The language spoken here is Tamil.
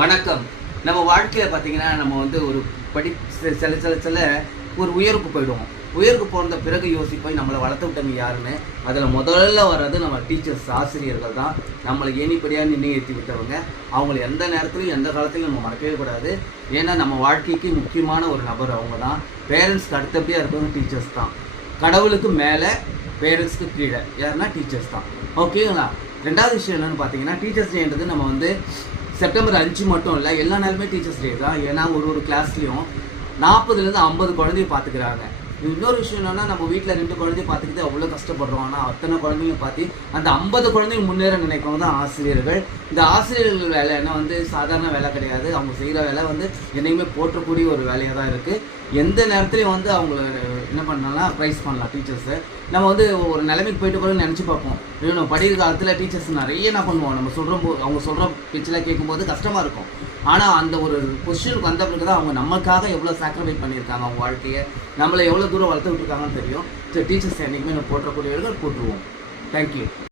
வணக்கம். நம்ம வாழ்க்கையில பார்த்தீங்கன்னா, நம்ம வந்து ஒரு சில ஒரு உயர்வுக்கு போயிடுவோம். உயர்வுக்கு போன பிறகு யோசிப்போம், நம்மளை வளர்த்து விட்டவங்க யாருன்னு. அதில் முதல்ல வர்றது நம்ம டீச்சர்ஸ், ஆசிரியர்கள் தான். நம்மளை ஏணிப்படியாக நின்று ஏற்றி விட்டவங்க. அவங்கள எந்த நேரத்துலையும் எந்த காலத்துலையும் நம்ம மறக்கவே கூடாது. ஏன்னா நம்ம வாழ்க்கைக்கு முக்கியமான ஒரு நபர் அவங்க தான். பேரண்ட்ஸ்க்கு அடுத்தபடியாக இருக்கிறவங்க டீச்சர்ஸ் தான். கடவுளுக்கு மேலே, பேரண்ட்ஸ்க்கு கீழே யாருன்னா டீச்சர்ஸ் தான். ஓகேங்களா? ரெண்டாவது விஷயம் என்னென்னு பார்த்தீங்கன்னா, டீச்சர்ஸ் டேன்றது நம்ம வந்து செப்டம்பர் 5 மட்டும் இல்லை, எல்லா நாளுமே டீச்சர்ஸ் டே தான். ஏன்னா ஒரு கிளாஸ்லேயும் 40லேருந்து 50 குழந்தைய பார்த்துக்கிறாங்க. இன்னொரு விஷயம் என்னென்னா, நம்ம வீட்டில் 2 குழந்தைய பார்த்துக்கிட்டு அவ்வளோ கஷ்டப்படுறோம். ஆனால் அத்தனை குழந்தைங்க பார்த்து அந்த 50 குழந்தைங்க முன்னேற நினைக்கிறவங்க தான் ஆசிரியர்கள். இந்த ஆசிரியர்கள் வேலை என்ன வந்து சாதாரண வேலை கிடையாது. அவங்க செய்கிற வேலை வந்து என்னைக்குமே போற்றக்கூடிய ஒரு வேலையாக தான் இருக்குது. எந்த நேரத்துலையும் வந்து அவங்கள என்ன பண்ணலாம், ப்ரைஸ் பண்ணலாம் டீச்சர்ஸை. நம்ம வந்து ஒரு நிலைமைக்கு போயிட்டு கூட நினச்சி பார்ப்போம். இன்னும் நம்ம படிக்கிற காலத்தில் டீச்சர்ஸ் நிறைய என்ன பண்ணுவோம், நம்ம அவங்க சொல்கிற பேச்செல்லாம் கேட்கும்போது கஷ்டமாக இருக்கும். ஆனால் அந்த ஒரு பொசிஷனுக்கு வந்த பிறகு தான் அவங்க நமக்காக எவ்வளோ சாக்ரிஃபைஸ் பண்ணியிருக்காங்க, அவங்க வாழ்க்கையை நம்மளை எவ்வளோ தூரம் வளர்த்து விட்டுருக்காங்கன்னு தெரியும். ஸோ டீச்சர்ஸ் என்றைக்குமே நம்ம போற்றக்கூடியவர்கள் போட்டுருவோம். தேங்க்யூ.